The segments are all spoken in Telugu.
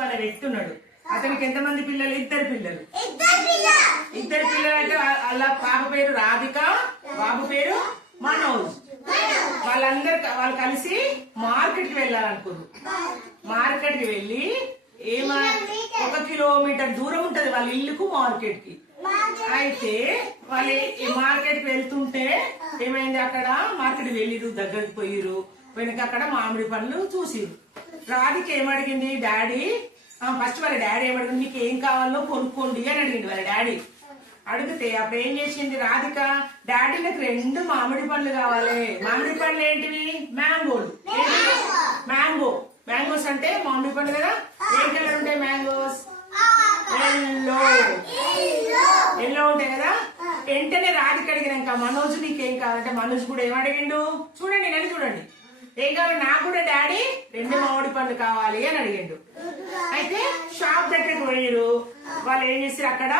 అలా పెట్టున్నాడు. అతనికి ఎంతమంది పిల్లలు? ఇద్దరు పిల్లలు. ఇద్దరు పిల్లలు అంటే అలా పాప పేరు రాధిక, బాబు పేరు మనోజ్. వాళ్ళు కలిసి మార్కెట్ కి వెళ్ళాలనుకున్నారు. మార్కెట్ కి వెళ్ళి 1 కిలోమీటర్ దూరం ఉంటది వాళ్ళ ఇల్లుకు మార్కెట్ కి. అయితే వాళ్ళు మార్కెట్ కి వెళ్తుంటే ఏమైంది, అక్కడ మార్కెట్ వెళ్ళిరు, దగ్గరికి పోయిరు. వెనక అక్కడ మామిడి పండ్లు చూసిరు. రాధిక ఏమడిగింది, డాడీ ఫస్ట్ వాళ్ళ డాడీ ఏమడిగింది, నీకు ఏం కావాలో కొనుక్కోండి అని అడిగింది వాళ్ళ డాడీ. అడిగితే అప్పుడు ఏం చేసింది రాధిక, డాడీ నాకు 2 మామిడి పండ్లు కావాలి. మామిడి పండ్లు ఏంటివి? మ్యాంగోలు. మ్యాంగోస్ అంటే మామిడి పండ్లు కదా. ఏ కలర్ ఉంటాయి మ్యాంగోస్? ఎల్లో ఉంటాయి కదా. వెంటనే రాధిక అడిగినాక మనోజ్ నీకేం కావాలంటే మనోజ్ కూడా ఏమడిగిండు చూడండి, నన్ను చూడండి, ఏం కావాలి? నాకు కూడా డాడీ 2 మామిడి పండ్లు కావాలి అని అడిగిండు. అయితే షాప్ దగ్గరికి పోయిరు. వాళ్ళు ఏం చేసారు, అక్కడ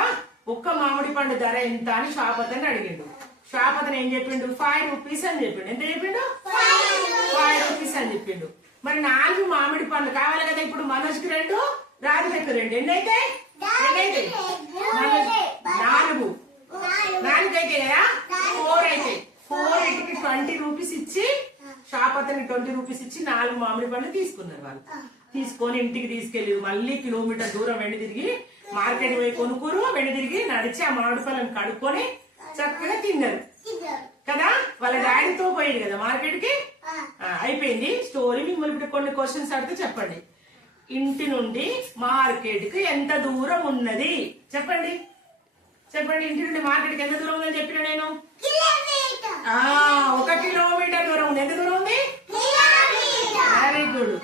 1 మామిడి పండు ధర ఎంత అని షాప్ అతను అడిగిండు. షాప్ అతను ఏం చెప్పిండు, 5 రూపీస్ అని చెప్పిండు. ఎంత చెప్పిండు? 5 రూపీస్ అని చెప్పిండు. మరి 4 మామిడి పండ్లు కావాలి కదా. ఇప్పుడు మనోజ్కి 2, రాధికకి 2. ఎన్నైతే 4 అయితే కదా. 4 అయితే 4 20 రూపీస్ ఇచ్చి షాప్ అతనికి 20 రూపీస్ ఇచ్చి 4 మామిడి పండ్లు తీసుకున్నారు. వాళ్ళు తీసుకొని ఇంటికి తీసుకెళ్ళి మళ్ళీ కిలోమీటర్ దూరం వెండి తిరిగి మార్కెట్ పోయి కొనుక్కోరు. వెండి తిరిగి నడిచి ఆ మామిడి పళ్ళని కడుక్కొని చక్కగా తిన్నారు కదా. వాళ్ళ డాడీతో పోయింది కదా మార్కెట్ కి. అయిపోయింది స్టోరీ. మిమ్మల్ని ఇప్పుడు కొన్ని క్వశ్చన్స్ అడిగితే చెప్పండి. ఇంటి నుండి మార్కెట్ కి ఎంత దూరం ఉన్నది చెప్పండి. ఇంటి నుండి మార్కెట్ కి ఎంత దూరం ఉందని చెప్పిన నేను. 1 కిలోమీటర్ దూరం ఉంది. ఎంత దూరం ఉంది? Very good.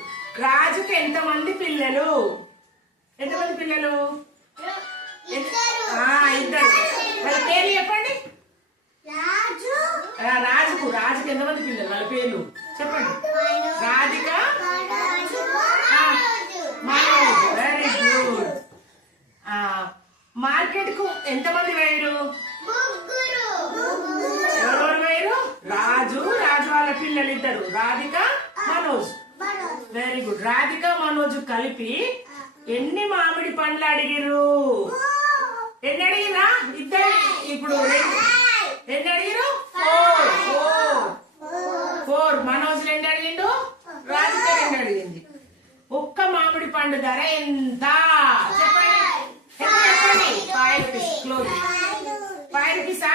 రాజుకి ఎంతమంది పిల్లలు? ఎంతమంది పిల్లలు? 2. వాళ్ళ పేరు చెప్పండి. రాజుకి ఎంతమంది పిల్లలు? వాళ్ళ పేర్లు చెప్పండి. Radhika, Manoj. Very good. Market కు ఎంతమంది వేయరు? ఎవరెవరు వేయరు? రాజు వాళ్ళ పిల్లలు 2, రాధిక, మనోజ్. Very good. రాధిక మనోజ్ కలిపి ఎన్ని మామిడి పండ్లు అడిగిరు? ఎన్ని అడిగిరా? ఇద్దరు. ఇప్పుడు ఎన్ని అడిగిరు? 4. మనోజ్ 2 అడిగిండు, రాధిక 2 అడిగింది. 1 మామిడి పండు ధర ఎంత చెప్పండి. 5 రూపీస్. 5 రూపీసా?